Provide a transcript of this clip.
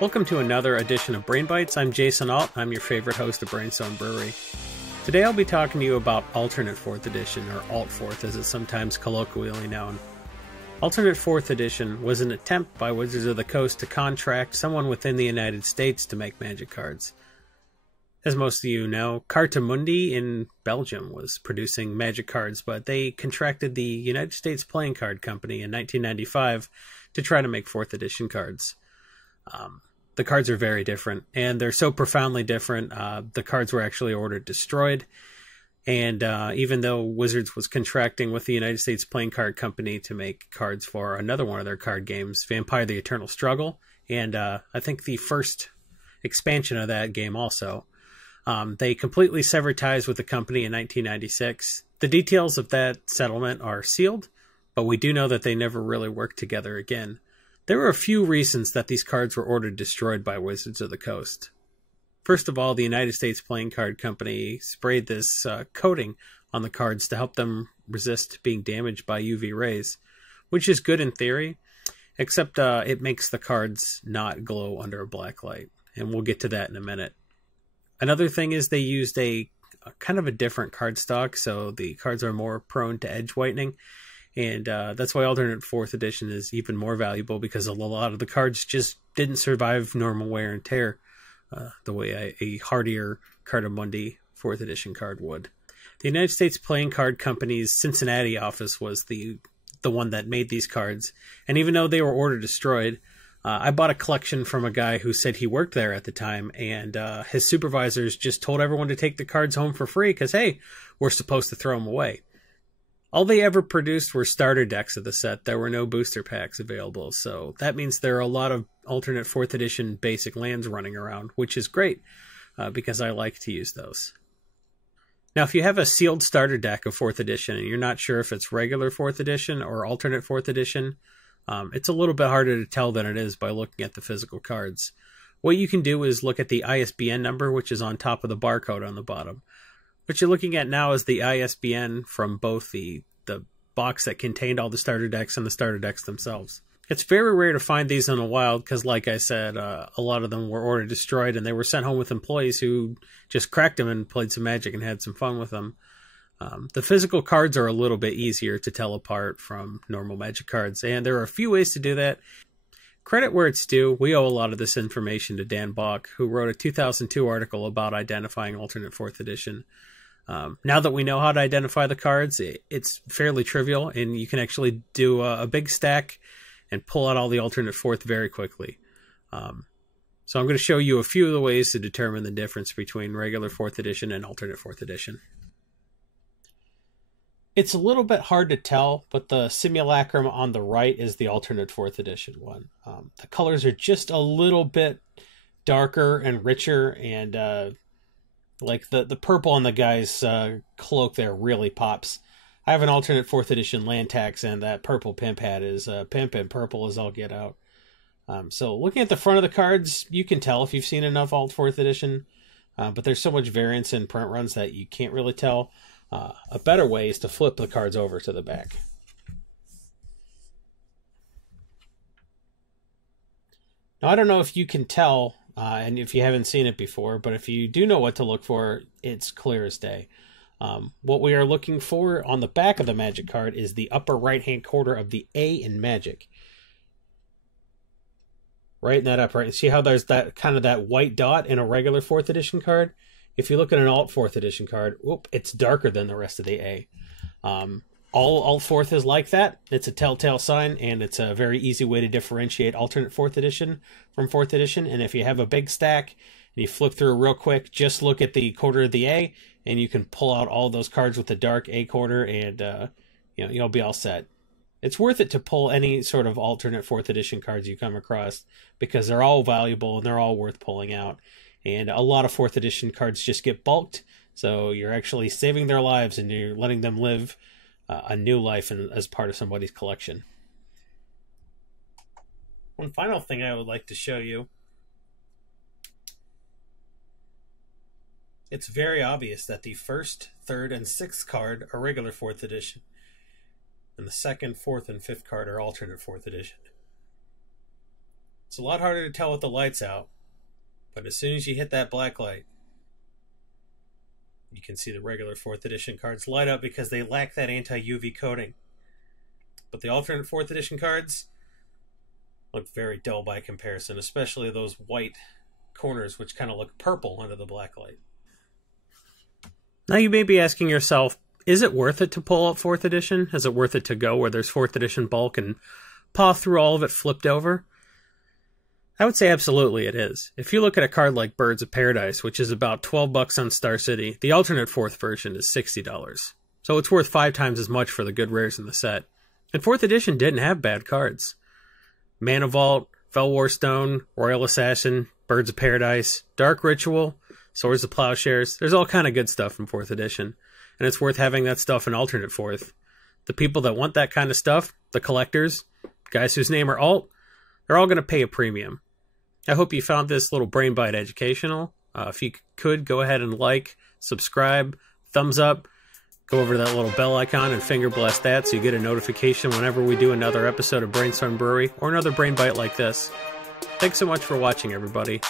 Welcome to another edition of Brainbites. I'm Jason Alt. I'm your favorite host of Brainstorm Brewery. Today I'll be talking to you about Alternate 4th Edition, or Alt 4th as it's sometimes colloquially known. Alternate 4th Edition was an attempt by Wizards of the Coast to contract someone within the United States to make Magic cards. As most of you know, Cartamundi in Belgium was producing Magic cards, but they contracted the United States Playing Card Company in 1995 to try to make 4th Edition cards. The cards are very different, and they're so profoundly different, the cards were actually ordered destroyed. And even though Wizards was contracting with the United States Playing Card Company to make cards for another one of their card games, Vampire the Eternal Struggle, and I think the first expansion of that game also, they completely severed ties with the company in 1996. The details of that settlement are sealed, but we do know that they never really worked together again. There were a few reasons that these cards were ordered destroyed by Wizards of the Coast. First of all, the United States Playing Card Company sprayed this coating on the cards to help them resist being damaged by UV rays, which is good in theory, except it makes the cards not glow under a black light, and we'll get to that in a minute. Another thing is they used a kind of a different cardstock, so the cards are more prone to edge whitening. And that's why Alternate 4th Edition is even more valuable, because a lot of the cards just didn't survive normal wear and tear the way a hardier Cartamundi 4th Edition card would. The United States Playing Card Company's Cincinnati office was the one that made these cards. And even though they were order destroyed, I bought a collection from a guy who said he worked there at the time, and his supervisors just told everyone to take the cards home for free because, hey, we're supposed to throw them away. All they ever produced were starter decks of the set. There were no booster packs available, so that means there are a lot of Alternate 4th Edition basic lands running around, which is great, because I like to use those. Now, if you have a sealed starter deck of 4th Edition and you're not sure if it's regular 4th Edition or Alternate 4th Edition, it's a little bit harder to tell than it is by looking at the physical cards. What you can do is look at the ISBN number, which is on top of the barcode on the bottom. What you're looking at now is the ISBN from both the box that contained all the starter decks and the starter decks themselves. It's very rare to find these in the wild because, like I said, a lot of them were order destroyed and they were sent home with employees who just cracked them and played some Magic and had some fun with them. The physical cards are a little bit easier to tell apart from normal Magic cards, and there are a few ways to do that. Credit where it's due, we owe a lot of this information to Dan Bach, who wrote a 2002 article about identifying Alternate 4th Edition. Now that we know how to identify the cards, it's fairly trivial, and you can actually do a big stack and pull out all the Alternate 4th very quickly. So I'm going to show you a few of the ways to determine the difference between regular 4th Edition and Alternate 4th Edition. It's a little bit hard to tell, but the simulacrum on the right is the Alternate 4th Edition one. The colors are just a little bit darker and richer, and like the purple on the guy's cloak there really pops. I have an Alternate 4th Edition land tax, and that purple pimp hat is pimp and purple as all get out. So looking at the front of the cards, you can tell if you've seen enough Alt 4th Edition, but there's so much variance in print runs that you can't really tell. A better way is to flip the cards over to the back. Now, I don't know if you can tell, and if you haven't seen it before, but if you do know what to look for, it's clear as day. What we are looking for on the back of the Magic card is the upper right-hand corner of the A in Magic. Right in that upper, see how there's that kind of that white dot in a regular 4th Edition card? If you look at an Alt 4th Edition card, it's darker than the rest of the A. All Alt 4th is like that. It's a telltale sign, and it's a very easy way to differentiate Alternate 4th Edition from 4th Edition. And if you have a big stack and you flip through real quick, just look at the quarter of the A, and you can pull out all those cards with the dark A quarter, and you'll be all set. It's worth it to pull any sort of Alternate 4th Edition cards you come across, because they're all valuable and they're all worth pulling out. And a lot of 4th Edition cards just get bulked, so you're actually saving their lives and you're letting them live a new life as part of somebody's collection. One final thing I would like to show you. It's very obvious that the first, third, and sixth card are regular 4th Edition, and the second, fourth, and fifth card are Alternate 4th Edition. It's a lot harder to tell with the lights out, but as soon as you hit that black light, you can see the regular 4th edition cards light up because they lack that anti-UV coating. But the alternate 4th edition cards look very dull by comparison, especially those white corners which kind of look purple under the black light. Now you may be asking yourself, is it worth it to pull out 4th edition? Is it worth it to go where there's 4th edition bulk and paw through all of it flipped over? I would say absolutely it is. If you look at a card like Birds of Paradise, which is about $12 on Star City, the alternate 4th version is $60. So it's worth 5 times as much for the good rares in the set. And 4th edition didn't have bad cards. Mana Vault, Felwar Stone, Royal Assassin, Birds of Paradise, Dark Ritual, Swords of Plowshares. There's all kind of good stuff in 4th edition. And it's worth having that stuff in alternate 4th. The people that want that kind of stuff, the collectors, guys whose name are alt, they're all going to pay a premium. I hope you found this little Brainbite educational. If you could, go ahead and like, subscribe, thumbs up, go over to that little bell icon and finger blast that so you get a notification whenever we do another episode of Brainstorm Brewery or another Brainbite like this. Thanks so much for watching, everybody.